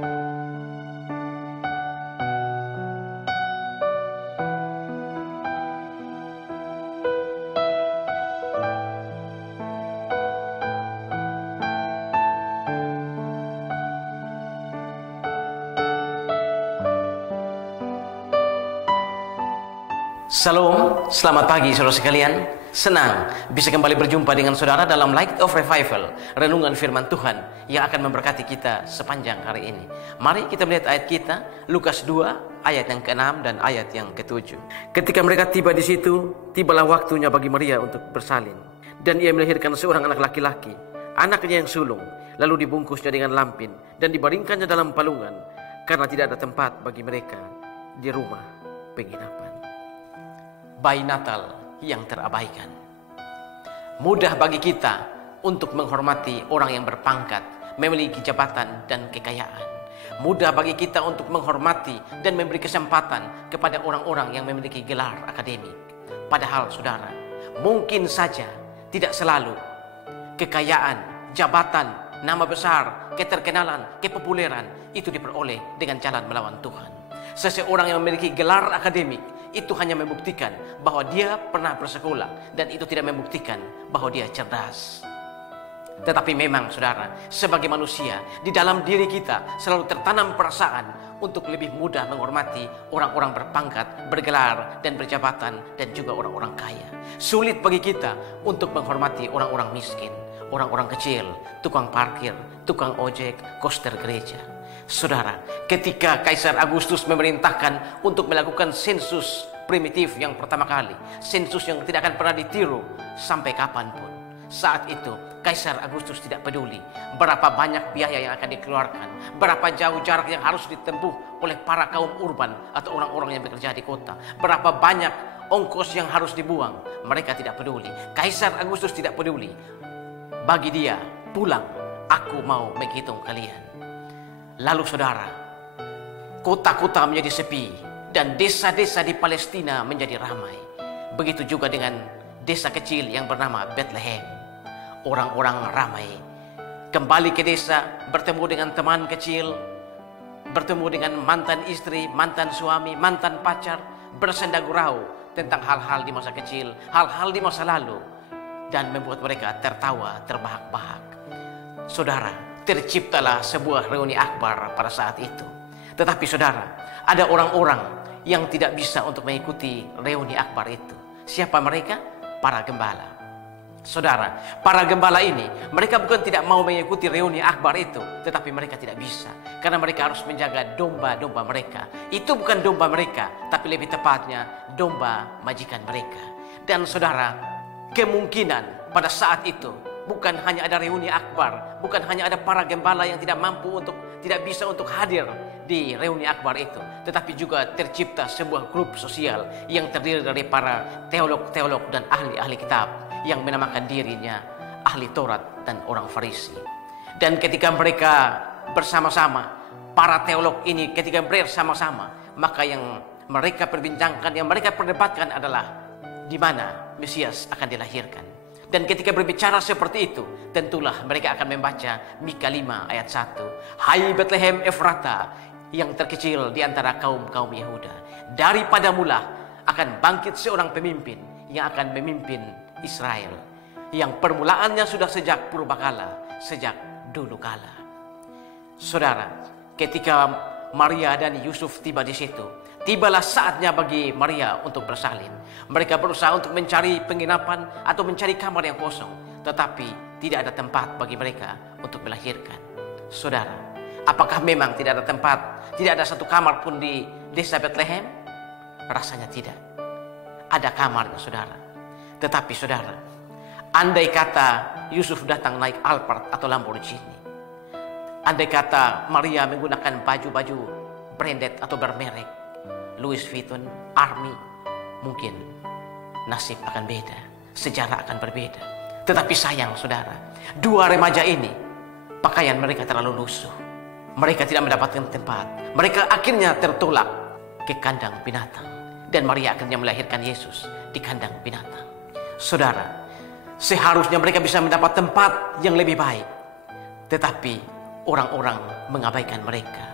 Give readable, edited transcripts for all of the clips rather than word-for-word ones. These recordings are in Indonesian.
Shalom, selamat pagi saudara sekalian. Senang bisa kembali berjumpa dengan saudara dalam Light of Revival, renungan firman Tuhan yang akan memberkati kita sepanjang hari ini. Mari kita melihat ayat kita, Lukas 2 ayat yang ke-6 dan ayat yang ke-7. Ketika mereka tiba di situ, tibalah waktunya bagi Maria untuk bersalin, dan ia melahirkan seorang anak laki-laki, anaknya yang sulung, lalu dibungkusnya dengan lampin dan dibaringkannya dalam palungan, karena tidak ada tempat bagi mereka di rumah penginapan. Bayi Natal yang terabaikan. Mudah bagi kita untuk menghormati orang yang berpangkat, memiliki jabatan dan kekayaan. Mudah bagi kita untuk menghormati dan memberi kesempatan kepada orang-orang yang memiliki gelar akademik. Padahal saudara, mungkin saja tidak selalu kekayaan, jabatan, nama besar, keterkenalan, kepopuleran itu diperoleh dengan jalan melawan Tuhan. Seseorang yang memiliki gelar akademik itu hanya membuktikan bahwa dia pernah bersekolah, dan itu tidak membuktikan bahwa dia cerdas. Tetapi memang saudara, sebagai manusia, di dalam diri kita selalu tertanam perasaan untuk lebih mudah menghormati orang-orang berpangkat, bergelar, dan berjabatan, dan juga orang-orang kaya. Sulit bagi kita untuk menghormati orang-orang miskin, orang-orang kecil, tukang parkir, tukang ojek, koster gereja. Saudara, ketika Kaisar Agustus memerintahkan untuk melakukan sensus primitif yang pertama kali, sensus yang tidak akan pernah ditiru sampai kapanpun, saat itu Kaisar Agustus tidak peduli berapa banyak biaya yang akan dikeluarkan, berapa jauh jarak yang harus ditempuh oleh para kaum urban atau orang-orang yang bekerja di kota, berapa banyak ongkos yang harus dibuang. Mereka tidak peduli. Kaisar Agustus tidak peduli. Bagi dia, pulang, aku mau menghitung kalian. Lalu saudara, kota-kota menjadi sepi dan desa-desa di Palestina menjadi ramai. Begitu juga dengan desa kecil yang bernama Bethlehem. Orang-orang ramai kembali ke desa, bertemu dengan teman kecil, bertemu dengan mantan istri, mantan suami, mantan pacar, bersenda gurau tentang hal-hal di masa kecil, hal-hal di masa lalu, dan membuat mereka tertawa terbahak-bahak. Saudara, terciptalah sebuah reuni akbar pada saat itu. Tetapi saudara, ada orang-orang yang tidak bisa untuk mengikuti reuni akbar itu. Siapa mereka? Para gembala. Saudara, para gembala ini, mereka bukan tidak mau mengikuti reuni akbar itu, tetapi mereka tidak bisa, karena mereka harus menjaga domba-domba mereka. Itu bukan domba mereka, tapi lebih tepatnya domba majikan mereka. Dan saudara, kemungkinan pada saat itu bukan hanya ada reuni akbar, bukan hanya ada para gembala yang tidak bisa untuk hadir di reuni akbar itu, tetapi juga tercipta sebuah grup sosial yang terdiri dari para teolog-teolog dan ahli-ahli kitab yang menamakan dirinya ahli Taurat dan orang Farisi. Dan ketika mereka bersama-sama, para teolog ini ketika bersama-sama, maka yang mereka perbincangkan, yang mereka perdebatkan adalah di mana Mesias akan dilahirkan. Dan ketika berbicara seperti itu, tentulah mereka akan membaca Mika 5 ayat 1. Hai Bethlehem Efrata, yang terkecil di antara kaum-kaum Yehuda, daripadamulah akan bangkit seorang pemimpin yang akan memimpin Israel, yang permulaannya sudah sejak purbakala, sejak dulu kala. Saudara, ketika Maria dan Yusuf tiba di situ, tibalah saatnya bagi Maria untuk bersalin. Mereka berusaha untuk mencari penginapan atau mencari kamar yang kosong, tetapi tidak ada tempat bagi mereka untuk melahirkan. Saudara, apakah memang tidak ada tempat, tidak ada satu kamar pun di desa Bethlehem? Rasanya tidak. Ada kamarnya saudara. Tetapi saudara, andai kata Yusuf datang naik Alphard atau Lamborghini, andai kata Maria menggunakan baju-baju branded atau bermerek, Louis Vuitton, Army, mungkin nasib akan beda, sejarah akan berbeda. Tetapi sayang saudara, dua remaja ini, pakaian mereka terlalu lusuh. Mereka tidak mendapatkan tempat. Mereka akhirnya tertolak ke kandang binatang. Dan Maria akhirnya melahirkan Yesus di kandang binatang. Saudara, seharusnya mereka bisa mendapat tempat yang lebih baik. Tetapi orang-orang mengabaikan mereka.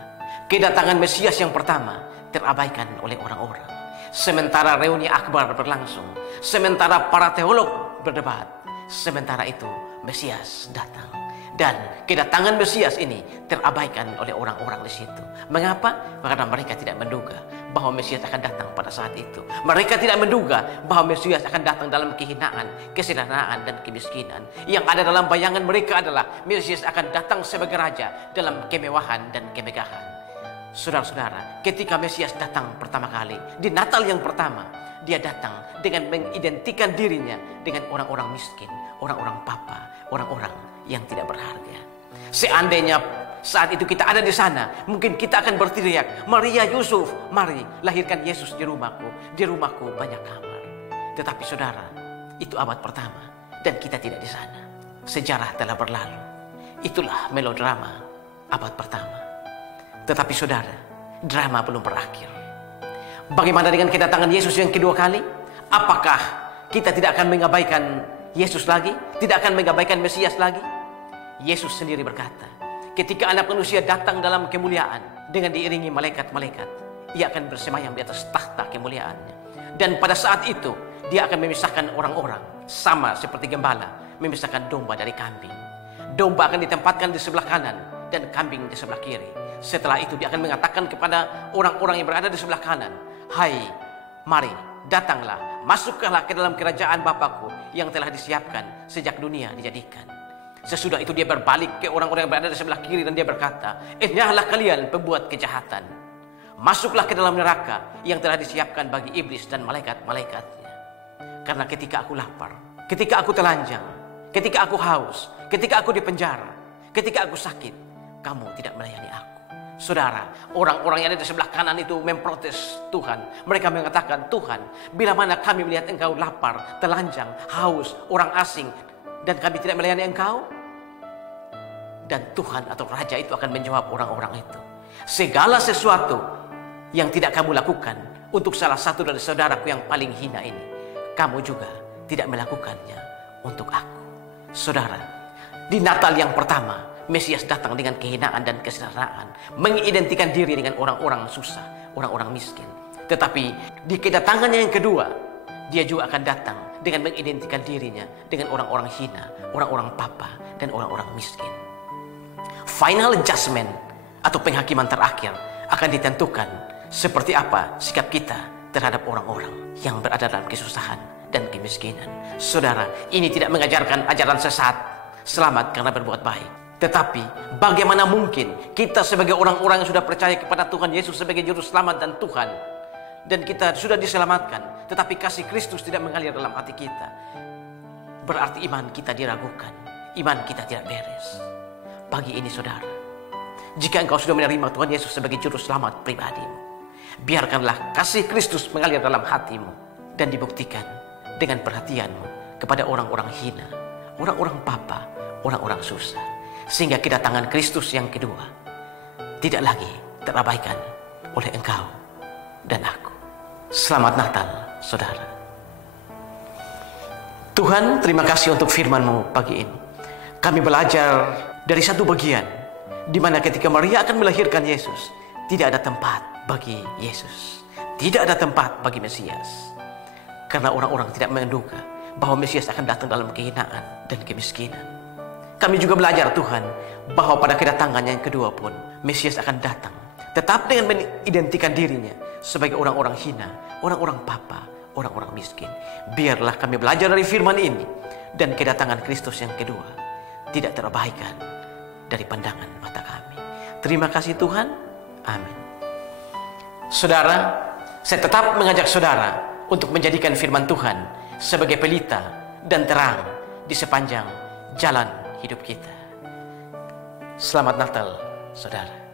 Kedatangan Mesias yang pertama terabaikan oleh orang-orang. Sementara reuni akbar berlangsung, sementara para teolog berdebat, sementara itu Mesias datang. Dan kedatangan Mesias ini terabaikan oleh orang-orang di situ. Mengapa? Karena mereka tidak menduga bahwa Mesias akan datang pada saat itu. Mereka tidak menduga bahwa Mesias akan datang dalam kehinaan, kesederhanaan, dan kemiskinan. Yang ada dalam bayangan mereka adalah Mesias akan datang sebagai raja dalam kemewahan dan kemegahan. Saudara-saudara, ketika Mesias datang pertama kali, di Natal yang pertama, dia datang dengan mengidentikan dirinya dengan orang-orang miskin, orang-orang papa, orang-orang yang tidak berharga. Seandainya saat itu kita ada di sana, mungkin kita akan berteriak, Maria, Yusuf, mari lahirkan Yesus di rumahku banyak kamar. Tetapi saudara, itu abad pertama dan kita tidak di sana. Sejarah telah berlalu. Itulah melodrama abad pertama. Tetapi saudara, drama belum berakhir. Bagaimana dengan kedatangan Yesus yang kedua kali? Apakah kita tidak akan mengabaikan Yesus lagi? Tidak akan mengabaikan Mesias lagi? Yesus sendiri berkata, ketika Anak Manusia datang dalam kemuliaan dengan diiringi malaikat-malaikat, ia akan bersemayam di atas tahta kemuliaannya. Dan pada saat itu, dia akan memisahkan orang-orang, sama seperti gembala memisahkan domba dari kambing. Domba akan ditempatkan di sebelah kanan dan kambing di sebelah kiri. Setelah itu dia akan mengatakan kepada orang-orang yang berada di sebelah kanan, hai, mari, datanglah, masukkanlah ke dalam kerajaan Bapakku yang telah disiapkan sejak dunia dijadikan. Sesudah itu dia berbalik ke orang-orang yang berada di sebelah kiri dan dia berkata, enyahlah kalian pembuat kejahatan, masuklah ke dalam neraka yang telah disiapkan bagi iblis dan malaikat-malaikatnya. Karena ketika aku lapar, ketika aku telanjang, ketika aku haus, ketika aku dipenjara, ketika aku sakit, kamu tidak melayani aku. Saudara, orang-orang yang ada di sebelah kanan itu memprotes Tuhan. Mereka mengatakan, Tuhan, bila mana kami melihat Engkau lapar, telanjang, haus, orang asing, dan kami tidak melayani Engkau? Dan Tuhan atau Raja itu akan menjawab orang-orang itu, segala sesuatu yang tidak kamu lakukan untuk salah satu dari saudaraku yang paling hina ini, kamu juga tidak melakukannya untuk aku. Saudara, di Natal yang pertama, Mesias datang dengan kehinaan dan kesederhanaan, mengidentikan diri dengan orang-orang susah, orang-orang miskin. Tetapi di kedatangannya yang kedua, dia juga akan datang dengan mengidentikan dirinya dengan orang-orang hina, orang-orang papa, dan orang-orang miskin. Final judgment atau penghakiman terakhir akan ditentukan seperti apa sikap kita terhadap orang-orang yang berada dalam kesusahan dan kemiskinan. Saudara, ini tidak mengajarkan ajaran sesat, selamat karena berbuat baik. Tetapi bagaimana mungkin kita sebagai orang-orang yang sudah percaya kepada Tuhan Yesus sebagai juru selamat dan Tuhan, dan kita sudah diselamatkan, tetapi kasih Kristus tidak mengalir dalam hati kita, berarti iman kita diragukan, iman kita tidak beres. Pagi ini saudara, jika engkau sudah menerima Tuhan Yesus sebagai juru selamat pribadimu, biarkanlah kasih Kristus mengalir dalam hatimu dan dibuktikan dengan perhatianmu kepada orang-orang hina, orang-orang papa, orang-orang susah, sehingga kedatangan Kristus yang kedua tidak lagi terabaikan oleh engkau dan aku. Selamat Natal, saudara. Tuhan, terima kasih untuk firman-Mu pagi ini. Kami belajar dari satu bagian di mana ketika Maria akan melahirkan Yesus, tidak ada tempat bagi Yesus, tidak ada tempat bagi Mesias, karena orang-orang tidak menduga bahwa Mesias akan datang dalam kehinaan dan kemiskinan. Kami juga belajar Tuhan bahwa pada kedatangannya yang kedua pun Mesias akan datang tetap dengan mengidentikan dirinya sebagai orang-orang hina, orang-orang papa, orang-orang miskin. Biarlah kami belajar dari firman ini dan kedatangan Kristus yang kedua tidak terabaikan dari pandangan mata kami. Terima kasih Tuhan. Amin. Saudara, saya tetap mengajak saudara untuk menjadikan firman Tuhan sebagai pelita dan terang di sepanjang jalan hidup kita. Selamat Natal, saudara.